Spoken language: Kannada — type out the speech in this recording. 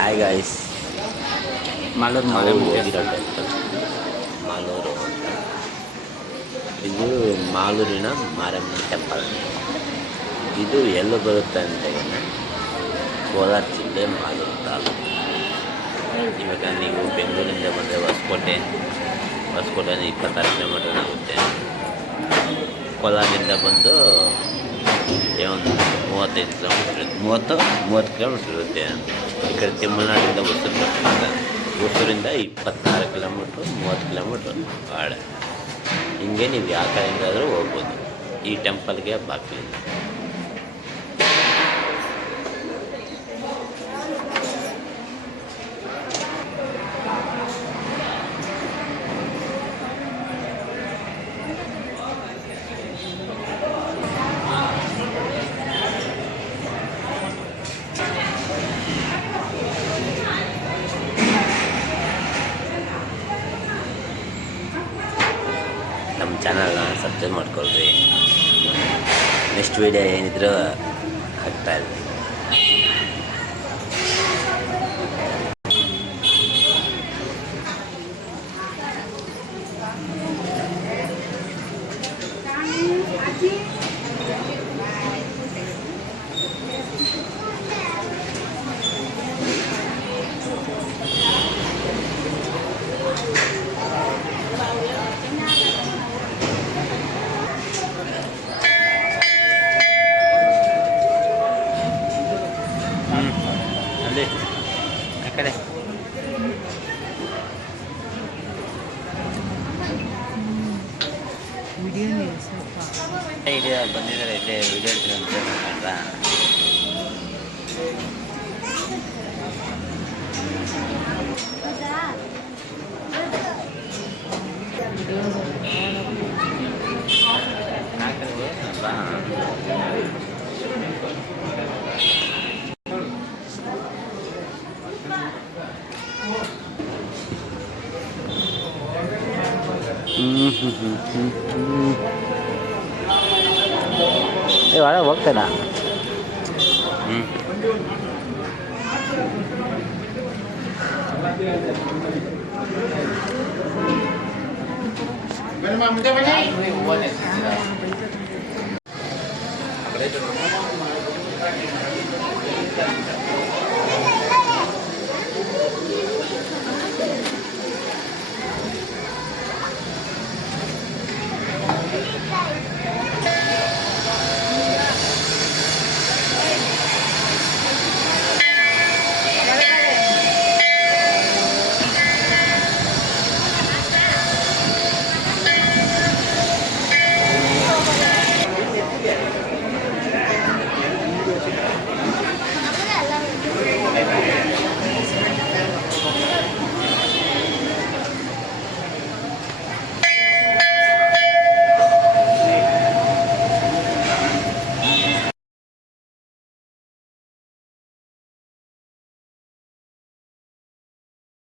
ಹಾಯ್ ಗಾಯ್ಸ್, ಮಾಲೂರು ನಾವು ಮಾರಮ್ಮ ಹೋಗಿರೋ ದೇವಸ್ಥಾನ. ಟೆಂಪಲ್ ಮಾಲೂರು ಅಂತ. ಇದು ಮಾಲೂರಿನ ಮಾರಮ್ಮನ ಟೆಂಪಲ್. ಇದು ಎಲ್ಲಿ ಬರುತ್ತೆ ಅಂತೇಳಿ ಕೋಲಾರ ಜಿಲ್ಲೆ ಮಾಲೂರು ತಾಲೂಕು. ಇವಾಗ ನೀವು ಬೆಂಗಳೂರಿಂದ ಬಂದರೆ ಹೊಸಕೋಟೆ 26 ಕಿಲೋಮೀಟರ್ ಆಗುತ್ತೆ. ಕೋಲಾರದಿಂದ ಬಂದು ಒಂದು 35 ಕಿಲೋಮೀಟ್ರ್ 30 ಕಿಲೋಮೀಟ್ರ್ ಇರುತ್ತೆ. ಈ ಕಡೆ ತಮಿಳ್ನಾಡಿಂದ ಹೊಸೂರಿಂದ 26 ಕಿಲೋಮೀಟ್ರು 30 ಕಿಲೋಮೀಟ್ರ್ ಆಡ. ಹಿಂಗೆ ನೀವು ಯಾವ ಕಡೆಯಿಂದಾದರೂ ಹೋಗ್ಬೋದು ಈ ಟೆಂಪಲ್ಗೆ ಬಾಗಿಲಿಂದ. ನಮ್ಮ ಚಾನಲ್ನ ಸಬ್ಸ್ಕ್ರೈಬ್ ಮಾಡ್ಕೊಳ್ರಿ. ನೆಕ್ಸ್ಟ್ ವೀಡಿಯೋ ಏನಿದ್ರು ಹಾಕ್ತಾ ಇರ್ತೀನಿ. ಅಲ್ಲಿ ಆ ಕಡೆ ಇಡೀ ಬಂದಿದ್ದಾರೆ. ಇಲ್ಲೇ ವಿಡಿಯೋ ಹೇಳ್ತೀನಿ ಅಂತ ಕಂಡ್ರಾ? ಒಳಗೆ ಹೋಗ್ತೇನಾ?